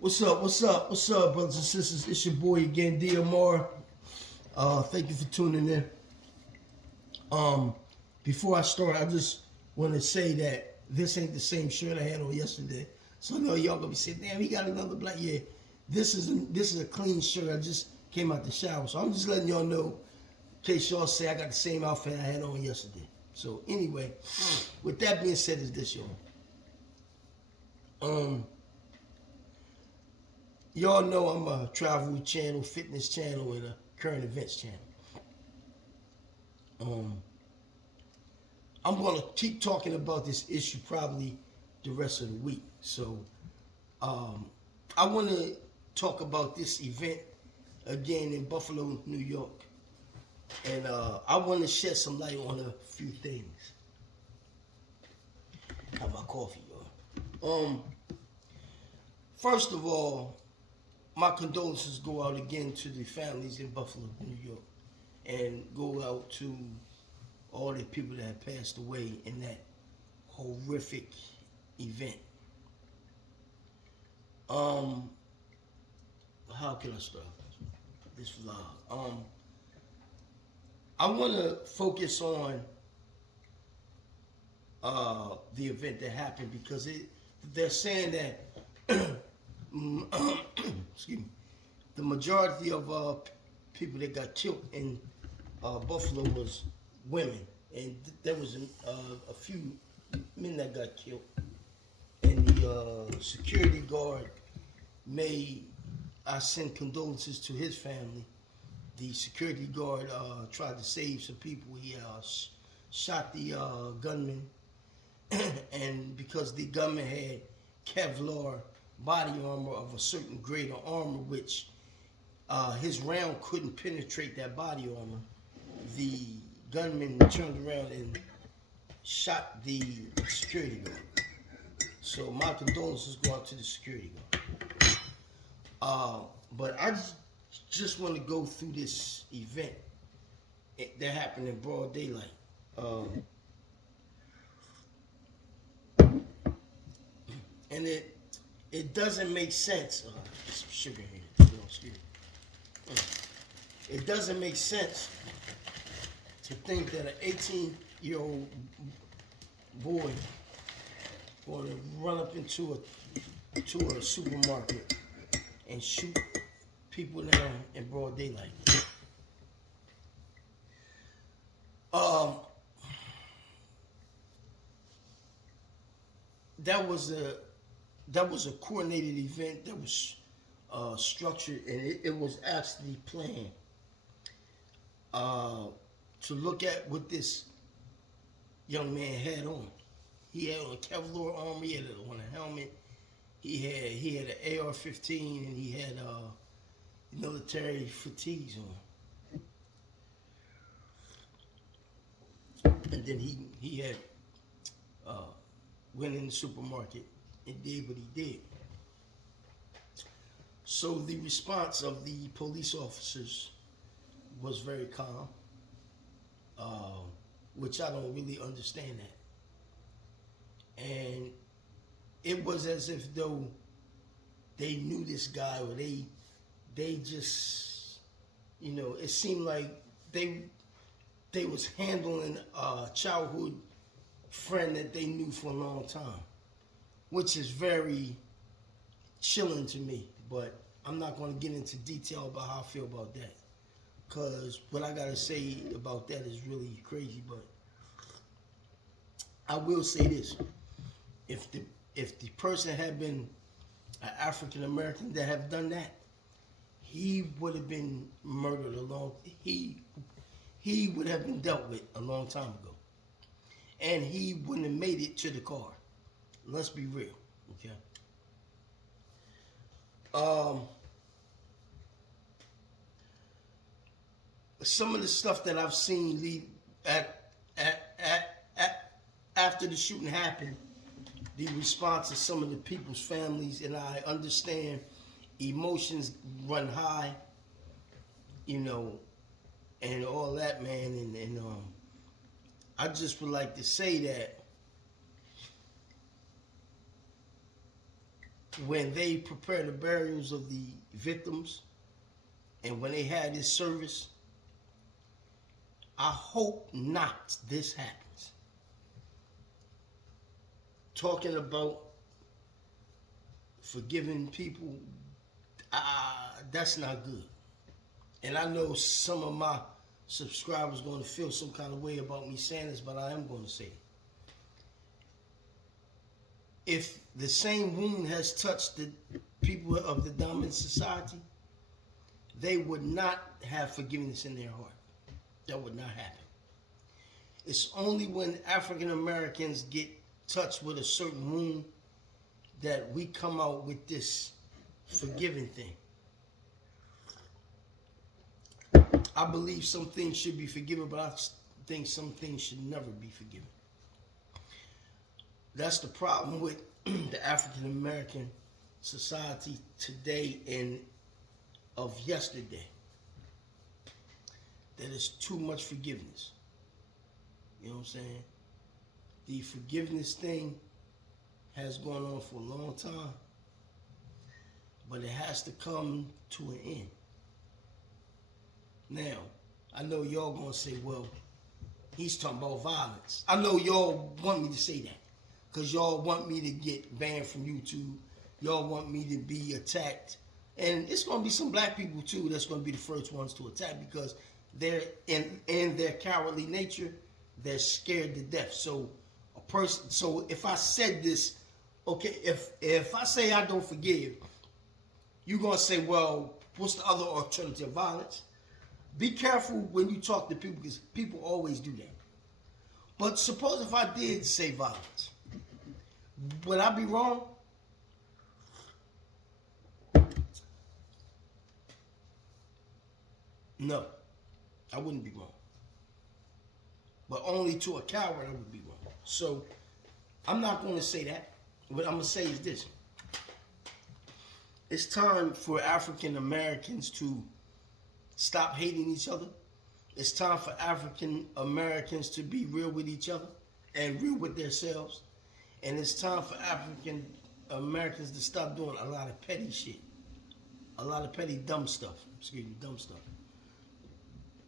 What's up? What's up? What's up, brothers and sisters? It's your boy again, DMR. Thank you for tuning in. Um, Before I start, I just want to say that this ain't the same shirt I had on yesterday. So I know y'all gonna be saying, "Damn, he got another black." Yeah, this is a clean shirt. I just came out the shower, so I'm just letting y'all know in case y'all say I got the same outfit I had on yesterday. So anyway, with that being said, is this y'all? Um, Y'all know I'm a travel channel, fitness channel, and a current events channel. Um, I'm gonna keep talking about this issue probably the rest of the week. So um, I want to talk about this event again in Buffalo, New York, and I want to shed some light on a few things. Have my coffee, y'all. First of all, my condolences go out again to the families in Buffalo, New York, and go out to all the people that have passed away in that horrific event. Um, how can I start this vlog? I want to focus on the event that happened because they're saying that excuse me, the majority of people that got killed in Buffalo was women, and there was a few men that got killed, and the security guard made. I send condolences to his family. The security guard tried to save some people. He shot the gunman, and because the gunman had Kevlar body armor of a certain grade of armor, which his round couldn't penetrate that body armor, the gunman turned around and shot the security guard. So my condolences go out to the security guard. But I just want to go through this event that happened in broad daylight. And it doesn't make sense. Some sugar here. Excuse me. It doesn't make sense to think that an 18-year-old boy going to run up into a supermarket and shoot people down in broad daylight. Um, that was a coordinated event that was structured, and it was actually planned to look at what this young man had on. He had on Kevlar armor. He had on a helmet. He had an AR-15, and he had military fatigues on. And then he had went in the supermarket and did what he did. So the response of the police officers was very calm, which I don't really understand that. And it was as if though they knew this guy, or they just, it seemed like they was handling a childhood friend that they knew for a long time, which is very chilling to me. But I'm not going to get into detail about how I feel about that, because what I got to say about that is really crazy. But I will say this: if the person had been an African American that have done that, he would have been murdered a long. He would have been dealt with a long time ago, and he wouldn't have made it to the car. Let's be real, okay? Some of the stuff that I've seen lead at after the shooting happened, the response of some of the people's families, and I understand emotions run high, and all that, man, and I just would like to say that when they prepare the burials of the victims and when they had this service, I hope not this happens. Talking about forgiving people, that's not good. And I know some of my subscribers going to feel some kind of way about me saying this, but I am going to say it. If the same wound has touched the people of the dominant society, they would not have forgiveness in their heart. That would not happen. It's only when African Americans get touched with a certain wound that we come out with this forgiving thing. I believe some things should be forgiven, but I think some things should never be forgiven. That's the problem with the African American society today and of yesterday. That is too much forgiveness. You know what I'm saying? The forgiveness thing has gone on for a long time, but it has to come to an end. Now, I know y'all gonna say, well, he's talking about violence. I know y'all want me to say that because y'all want me to get banned from YouTube. Y'all want me to be attacked. And it's gonna be some black people too that's gonna be the first ones to attack because they're in their cowardly nature, they're scared to death. So if I said this, okay, if I say I don't forgive, you're gonna say, well, what's the other alternative? Violence. Be careful when you talk to people because people always do that. But suppose if I did say violence, would I be wrong? No, I wouldn't be wrong. But only to a coward I would be wrong. So I'm not going to say that. What I'm going to say is this. It's time for African Americans to stop hating each other. It's time for African Americans to be real with each other and real with themselves. And it's time for African Americans to stop doing a lot of petty shit. A lot of petty dumb stuff. Dumb stuff.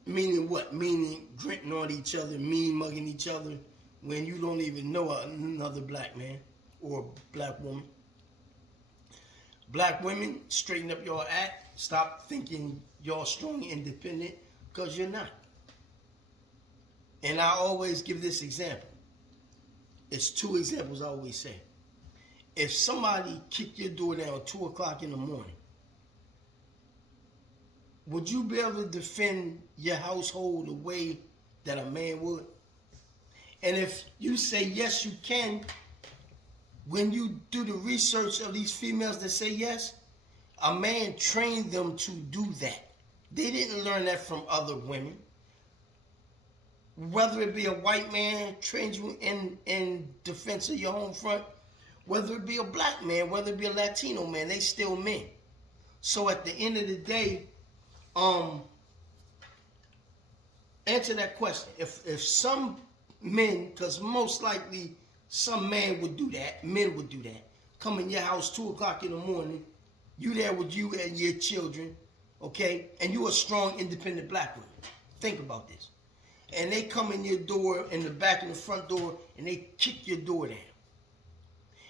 Meaning what? Meaning gritting on each other, mean mugging each other when you don't even know another black man or black woman. Black women, straighten up your act. Stop thinking you're strong and independent because you're not. And I always give this example. It's two examples I always say. If somebody kicked your door down at 2 o'clock in the morning, would you be able to defend your household the way that a man would? And if you say yes, you can, when you do the research of these females that say yes, a man trained them to do that. They didn't learn that from other women. Whether it be a white man trained you in defense of your home front, whether it be a black man, whether it be a Latino man, they still men. So at the end of the day, answer that question. If some men, because most likely some man would do that, men would do that, come in your house 2 o'clock in the morning, you there with you and your children, okay, and you a strong, independent black woman. Think about this. And they come in your door, in the back and the front door, and they kick your door down.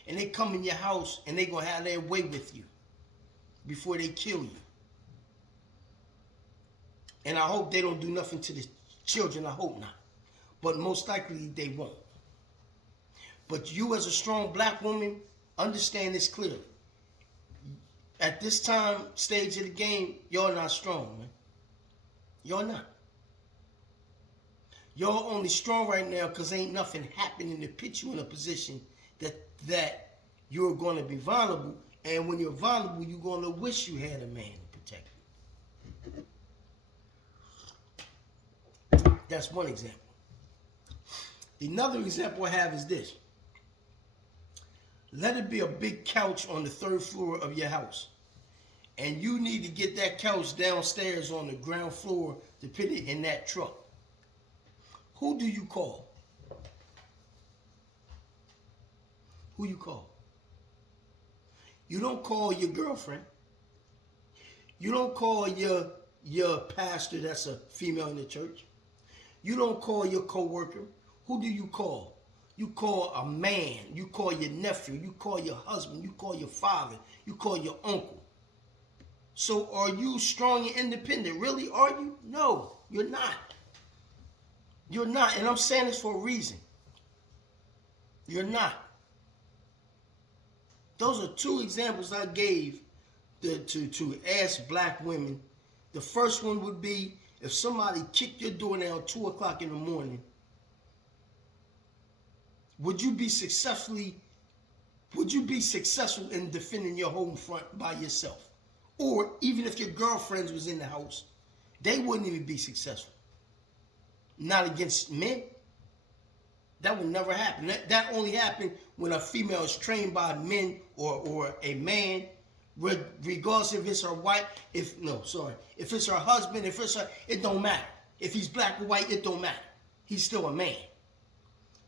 And they come in your house, and they going to have their way with you before they kill you. And I hope they don't do nothing to the children. I hope not. But most likely they won't. But you as a strong black woman, understand this clearly. At this time, stage of the game, y'all not strong, man. Y'all not. Y'all only strong right now because ain't nothing happening to put you in a position that you're going to be vulnerable. And when you're vulnerable, you're going to wish you had a man to protect you. That's one example. Another example I have is this. Let it be a big couch on the 3rd floor of your house. And you need to get that couch downstairs on the ground floor to put it in that truck. Who do you call? Who you call? You don't call your girlfriend. You don't call your pastor that's a female in the church. You don't call your co-worker. Who do you call? You call a man. You call your nephew. You call your husband. You call your father. You call your uncle. So are you strong and independent? Really, are you? No, you're not. You're not. And I'm saying this for a reason. You're not. Those are two examples I gave to ask black women. The first one would be if somebody kicked your door down at 2 o'clock in the morning, would you be successful in defending your home front by yourself? Or even if your girlfriends was in the house, they wouldn't even be successful. Not against men. That would never happen. That only happened when a female is trained by men or a man, regardless if it's her wife, if it's her husband, it don't matter. If he's black or white, it don't matter. He's still a man.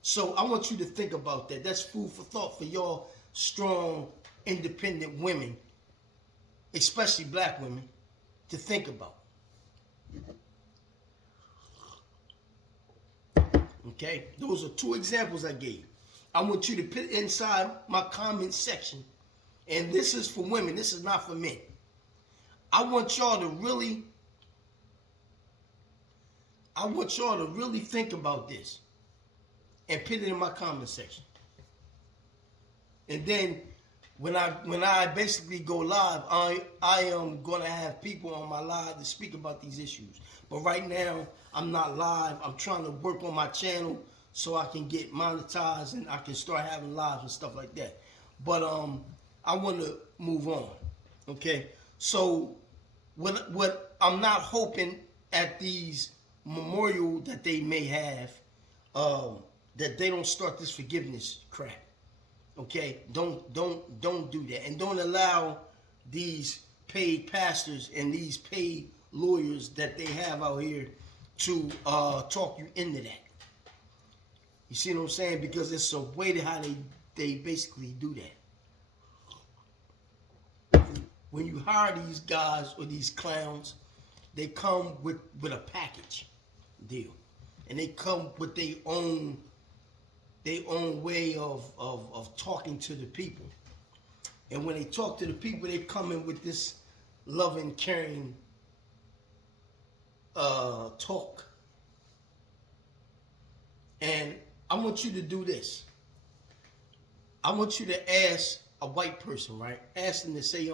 So I want you to think about that. That's food for thought for y'all strong, independent women, especially black women, to think about. Okay, those are two examples I gave. I want you to put inside my comment section, and this is for women. This is not for men. I want y'all to really think about this and put it in my comment section. And then when I basically go live, I am gonna have people on my live to speak about these issues. But right now, I'm not live. I'm trying to work on my channel so I can get monetized and I can start having lives and stuff like that. But I want to move on. Okay, so what I'm not hoping at these memorial that they may have, that they don't start this forgiveness crap. Okay, don't do that, and don't allow these paid pastors and these paid lawyers that they have out here to talk you into that. You see what I'm saying? Because it's a way to how they basically do that. When you hire these guys or these clowns, they come with a package deal, and they come with their own way of talking to the people. And when they talk to the people, they come in with this loving, caring talk. And I want you to do this. I want you to ask a white person, right? Ask them to say,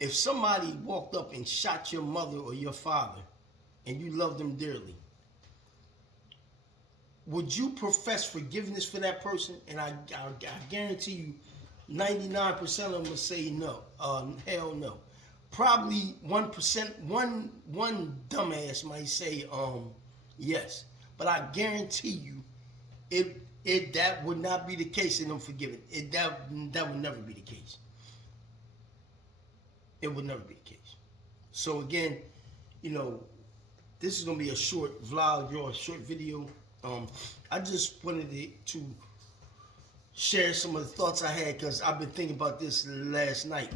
if somebody walked up and shot your mother or your father and you love them dearly, would you profess forgiveness for that person? And I guarantee you 99% of them will say no. Hell no. Probably 1%, one dumbass might say yes. But I guarantee you that would not be the case in them forgiving. That would never be the case. It would never be the case. So again, this is gonna be a short vlog, a short video. I just wanted to share some of the thoughts I had because I've been thinking about this last night.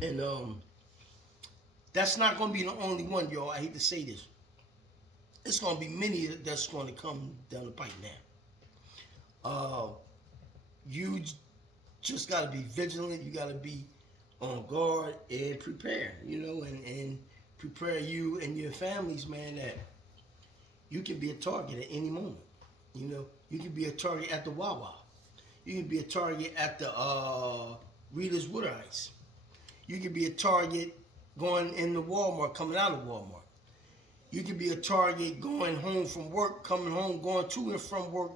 And that's not going to be the only one, y'all. I hate to say this. It's going to be many that's going to come down the pipe now. You just got to be vigilant. You got to be on guard and prepare, and prepare you and your families, man, that you can be a target at any moment. You can be a target at the Wawa. You can be a target at the Rita's Water Ice. You can be a target going into Walmart, coming out of Walmart. You can be a target going home from work, coming home, going to and from work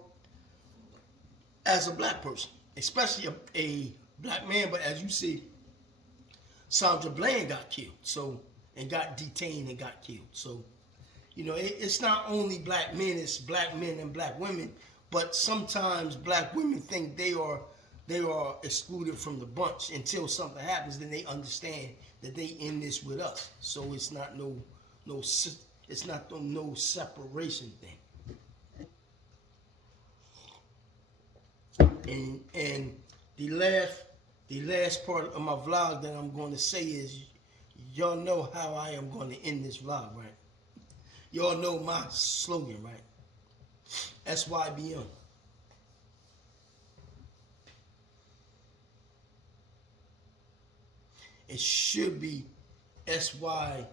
as a black person, especially a black man. But as you see, Sandra Bland got killed, and got detained and got killed. So, it's not only black men, it's black men and black women. But sometimes black women think they are excluded from the bunch until something happens. Then they understand that they in this with us. So it's not no separation thing. And the last part of my vlog that I'm going to say is, y'all know how I am going to end this vlog, right? Y'all know my slogan, right? SYBM. It should be SYBP,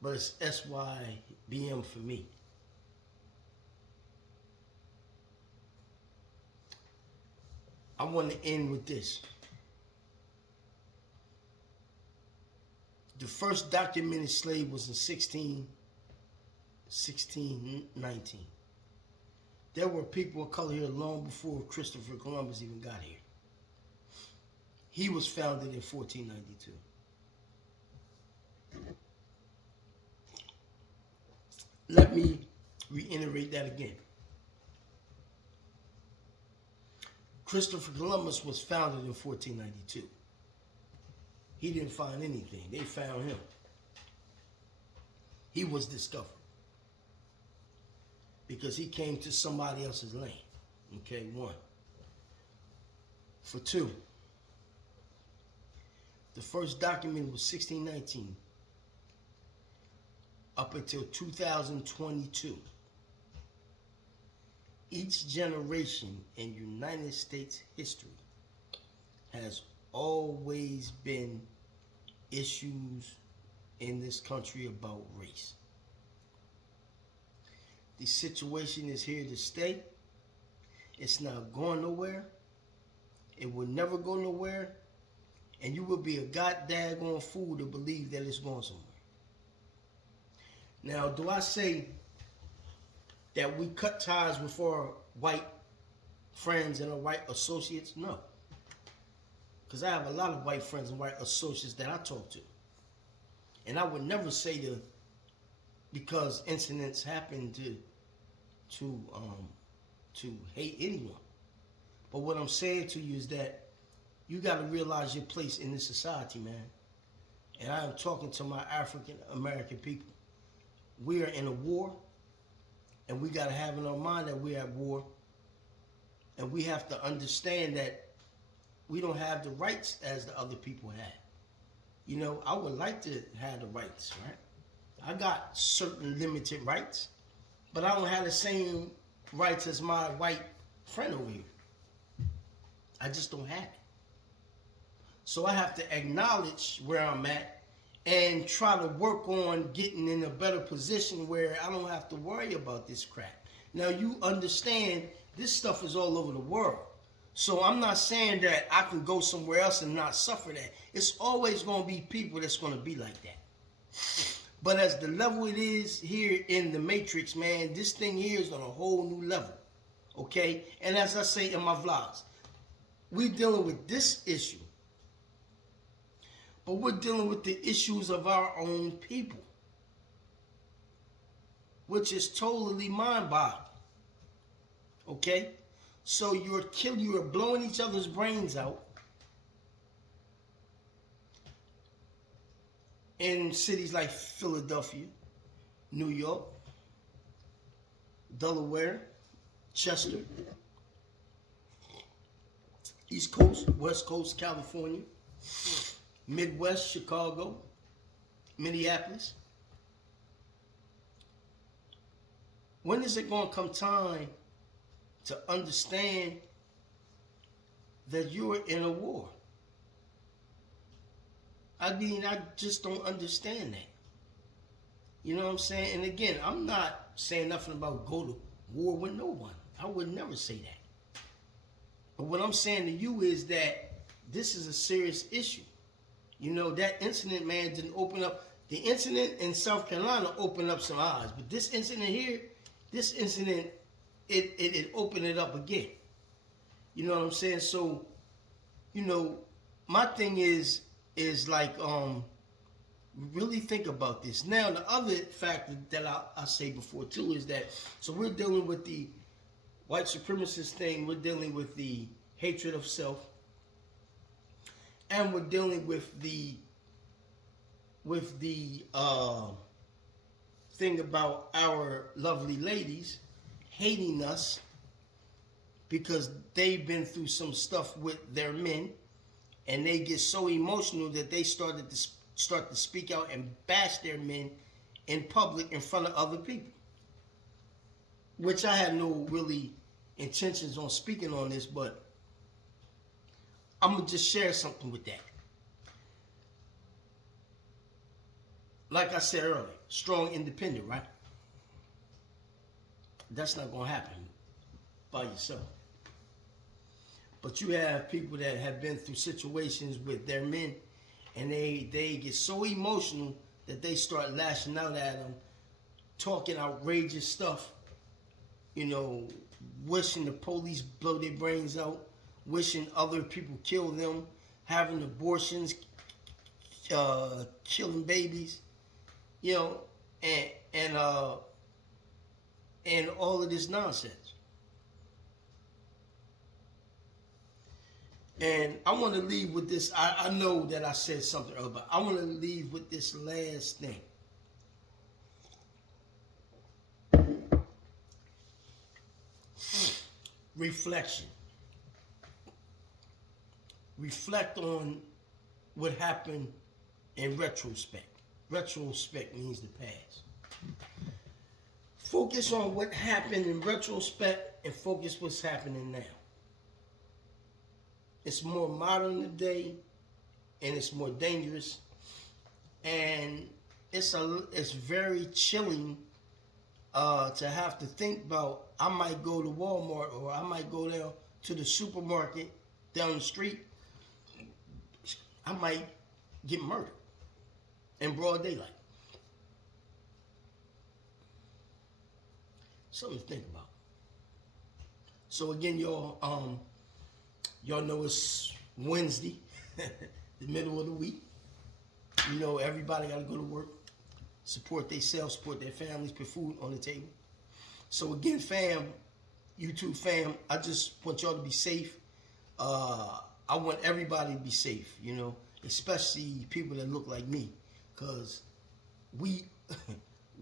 but it's SYBM for me. I want to end with this. The first documented slave was in 1619. There were people of color here long before Christopher Columbus even got here. He was founded in 1492. Let me reiterate that again. Christopher Columbus was founded in 1492. He didn't find anything. They found him. He was discovered because he came to somebody else's land. Okay, one. For two, the first document was 1619 up until 2022. Each generation in United States history has always been issues in this country about race. The situation is here to stay. It's not going nowhere. It will never go nowhere. And you will be a goddamn fool to believe that it's going somewhere. Now, do I say that we cut ties with our white friends and our white associates? No. Because I have a lot of white friends and white associates that I talk to. And I would never say because incidents happen to hate anyone. But what I'm saying to you is that you got to realize your place in this society, man. And I am talking to my African American people. We are in a war, and we got to have in our mind that we're at war. And we have to understand that we don't have the rights as the other people had. You know, I would like to have the rights, right? I got certain limited rights, but I don't have the same rights as my white friend over here. I just don't have it. So I have to acknowledge where I'm at and try to work on getting in a better position where I don't have to worry about this crap. Now, you understand this stuff is all over the world. So I'm not saying that I can go somewhere else and not suffer that. It's always going to be people that's going to be like that. But as the level it is here in the Matrix, man, this thing here is on a whole new level. Okay? And as I say in my vlogs, we're dealing with this issue. But we're dealing with the issues of our own people, which is totally mind-boggling. Okay? So you're blowing each other's brains out in cities like Philadelphia, New York, Delaware, Chester, East Coast, West Coast, California, Midwest, Chicago, Minneapolis. When is it going to come time to understand that you're in a war? I mean, I just don't understand that. You know what I'm saying? And again, I'm not saying nothing about go to war with no one. I would never say that. But what I'm saying to you is that this is a serious issue. You know, that incident, man, didn't open up. The incident in South Carolina opened up some eyes. But this incident here, it opened it up again. You know what I'm saying? So, you know, my thing is like, really think about this. Now, the other factor that I say before too is that, so we're dealing with the white supremacist thing, we're dealing with the hatred of self, and we're dealing with the thing about our lovely ladies hating us because they've been through some stuff with their men, and they get so emotional that they start to speak out and bash their men in public in front of other people. Which I had no really intentions on speaking on this, but I'm gonna just share something with that. Like I said earlier, strong, independent, right? That's not gonna happen by yourself. But you have people that have been through situations with their men, and they get so emotional that they start lashing out at them, talking outrageous stuff, you know, wishing the police blow their brains out, wishing other people kill them, having abortions, killing babies, you know, and all of this nonsense. And I want to leave with this. I know that I said something earlier, but I want to leave with this last thing. Reflection. Reflect on what happened in retrospect. Retrospect means the past. Focus on what happened in retrospect and focus what's happening now. It's more modern today, and it's more dangerous, and it's very chilling to have to think about. I might go to Walmart, or I might go down to the supermarket down the street. I might get murdered in broad daylight. Something to think about. So again, y'all know it's Wednesday, the middle of the week. You know, everybody got to go to work, support themselves, support their families, put food on the table. So again, fam, YouTube fam, I just want y'all to be safe. I want everybody to be safe, you know, especially people that look like me, because we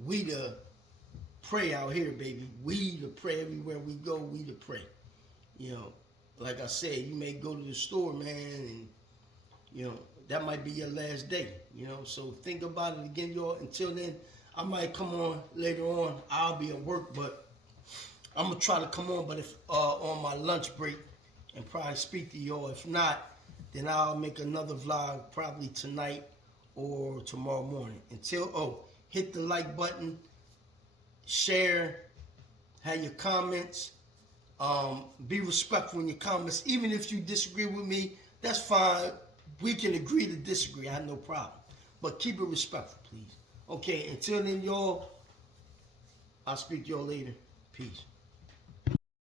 the pray out here, baby. We the pray everywhere we go. We the pray, you know. Like I said, you may go to the store, man, and, you know, that might be your last day, you know. So think about it again, y'all. Until then, I might come on later on. I'll be at work, but I'm going to try to come on, but if on my lunch break, and probably speak to y'all. If not, then I'll make another vlog probably tonight or tomorrow morning. Hit the like button, share, have your comments. Be respectful in your comments. Even if you disagree with me, that's fine. We can agree to disagree. I have no problem. But keep it respectful, please. Okay, until then, y'all, I'll speak to y'all later. Peace.